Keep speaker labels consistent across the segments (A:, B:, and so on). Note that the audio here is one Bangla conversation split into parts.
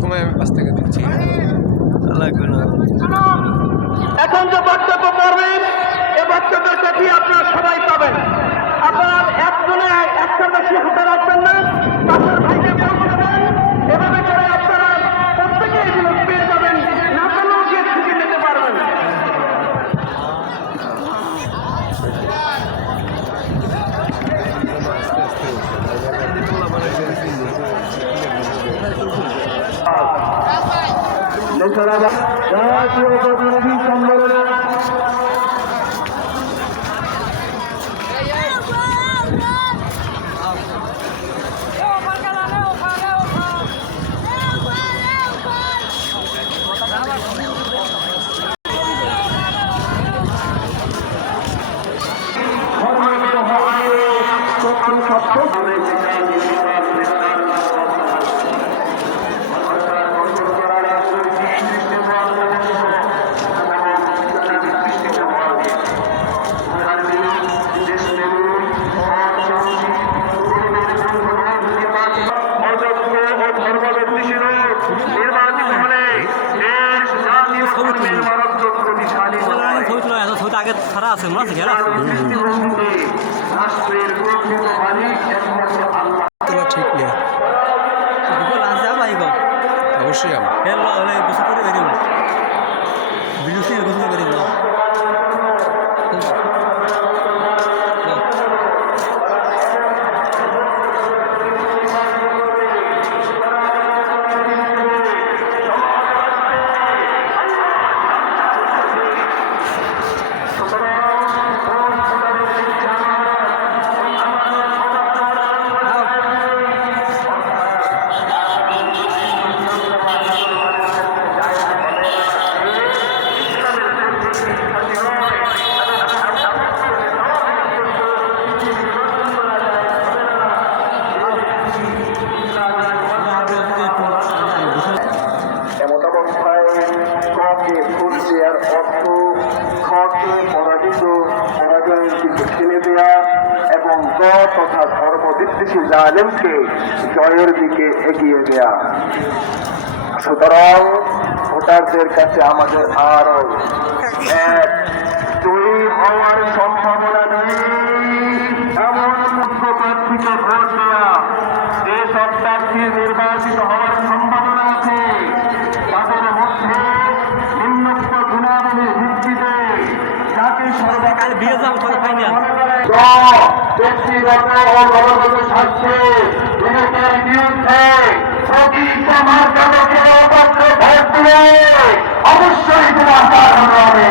A: তোমায় আমি পাঁচ টাকা দিচ্ছি
B: এখন যে বক্তব্য করবেন এ বক্তব্যের সাথে আপনারা সবাই পাবেন। আপনার একজনে একটা বেশি হাতে রাখবেন না।
C: আছে আছে ঘেরা
B: রাষ্ট্রের
C: গ
B: তথা ধর্ম বিদ্বেষী জালেমকে জয়ের দিকে এগিয়ে দেয়া সুতরাং ভোটারদের কাছে আমাদের
C: আরও
B: ব্যক্তিগত ও দলগত স্বার্থে বিবেকের বিরুদ্ধে প্রকৃত মার্গালোকের পক্ষে ভোট দিলে অবশ্যই তোমার হবে।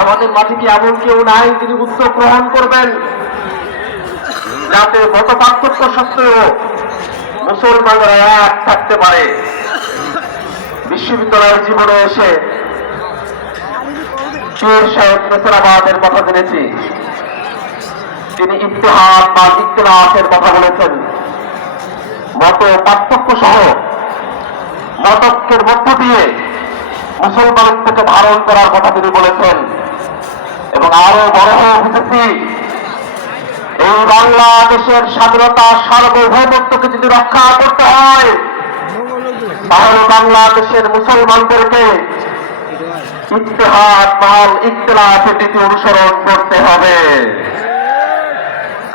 D: আমাদের মাঝে কি এমন কেউ নাই যিনি উদ্যোগ গ্রহণ করবেন? যাতে মত পার্থক্য সত্ত্বেও মুসলমানরা এক থাকতে পারে। বিশ্ববিদ্যালয়ের জীবনে এসে চোর সাহেব নেসরাবাদের কথা জেনেছি তিনি ইতিহাস বা ইতিহাসের কথা বলেছেন। মত পার্থক্য সহ মতকের মধ্য দিয়ে মুসলমানত্বকে ধারণ করার কথা তিনি বলেছেন। এবং আরও বড় হয়ে বুঝেছি এই বাংলাদেশের স্বাধীনতা সার্বভৌমত্বকে যদি রক্ষা করতে হয়, তাহলে বাংলাদেশের মুসলমানদেরকে ইতিহাস মাল ইতিহাসের নীতি অনুসরণ করতে হবে।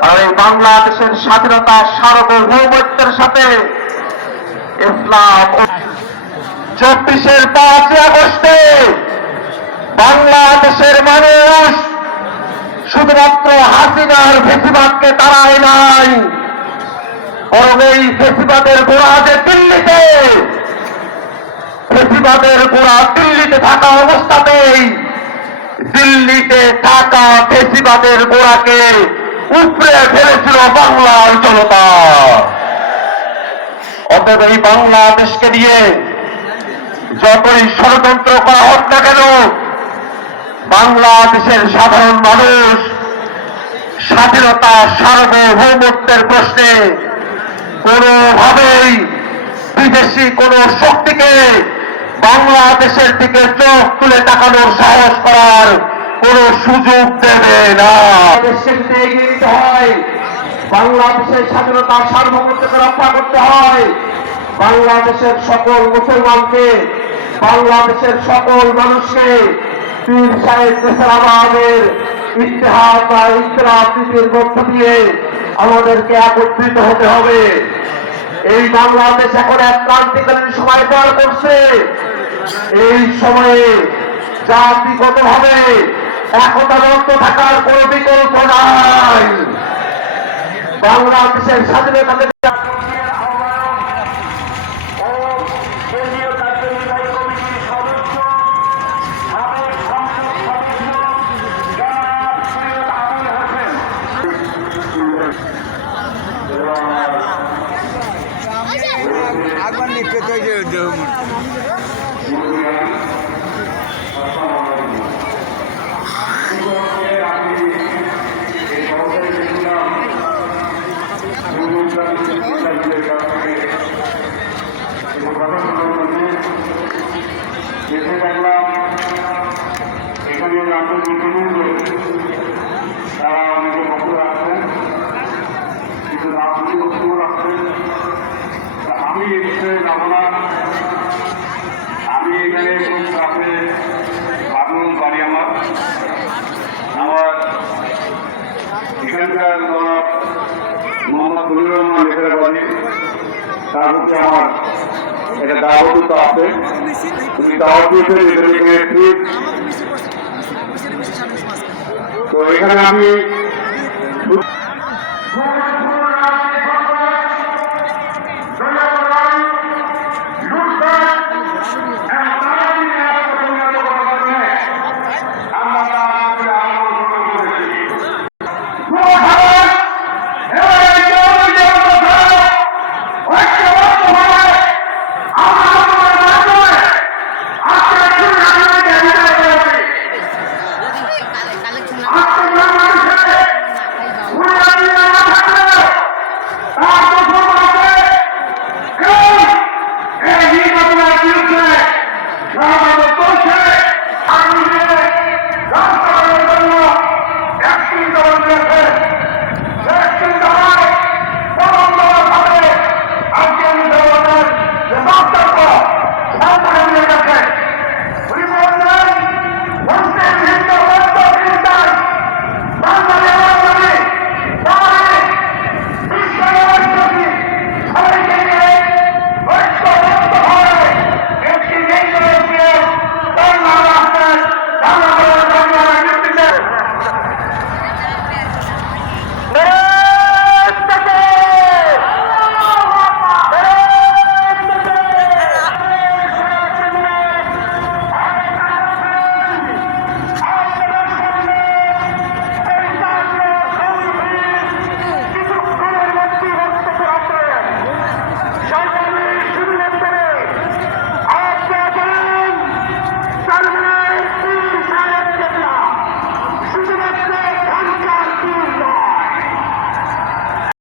D: কারণ এই বাংলাদেশের স্বাধীনতা সার্বভৌমত্বের সাথে ইসলাম চব্বিশের পাঁচই আগস্টে বাংলাদেশের মানুষ শুধুমাত্র হাসিনার ফেসিবাদকে তাড়ায় নাই, বরং এই ফেসিবাদের গোড়া যে দিল্লিতে ফেসিবাদের গোড়া দিল্লিতে থাকা অবস্থাতেই দিল্লিতে থাকা ফেসিবাদের গোড়াকে উপরে ফেলেছিল বাংলার জনতা। অতএব এই বাংলাদেশকে নিয়ে যতই ষড়যন্ত্র করা হোক না কেন, বাংলাদেশের সাধারণ মানুষ স্বাধীনতা সার্বভৌমত্বের প্রশ্নে কোনোভাবেই বিদেশি কোন শক্তিকে বাংলাদেশের দিকে চোখ তুলে তাকানোর সাহস করার কোন সুযোগ দেবে না। এগিয়ে নিতে হয়, বাংলাদেশের স্বাধীনতা সার্বভৌমত্বকে রক্ষা করতে হয়, বাংলাদেশের সকল মুসলমানকে বাংলাদেশের সকল মানুষকে পীর সাহেব ইসলামাবাদের ইতিহাস বা ইতিহাস নীতির মধ্য দিয়ে আমাদেরকে একত্রিত হতে হবে। এই বাংলাদেশ এখন এক ক্রান্তিকালীন সময় পার করছে। এই সময়ে জাতিগত ভাবে একতাবদ্ধ থাকার কোন বিকল্প নাই। বাংলাদেশের স্বাধীনতাকে
E: আগবার নিতে তো
F: এসে দেখলাম এখানে রাজনীতিবৃন্দ তারা অনেকে বক্তব্য রাখছেন কিন্তু রাজনীতি বক্তব্য রাখছেন তা আমি আমি এখানে কাছে আমার। আমার এখানকার মোহাম্মদ মুজিবুর রহমান লেখার বাড়ি। তার হচ্ছে আমার এটা দাওয়াত তো আছে। তুমি দাওয়াত দিয়েছেন ঠিক তো এখানে আমি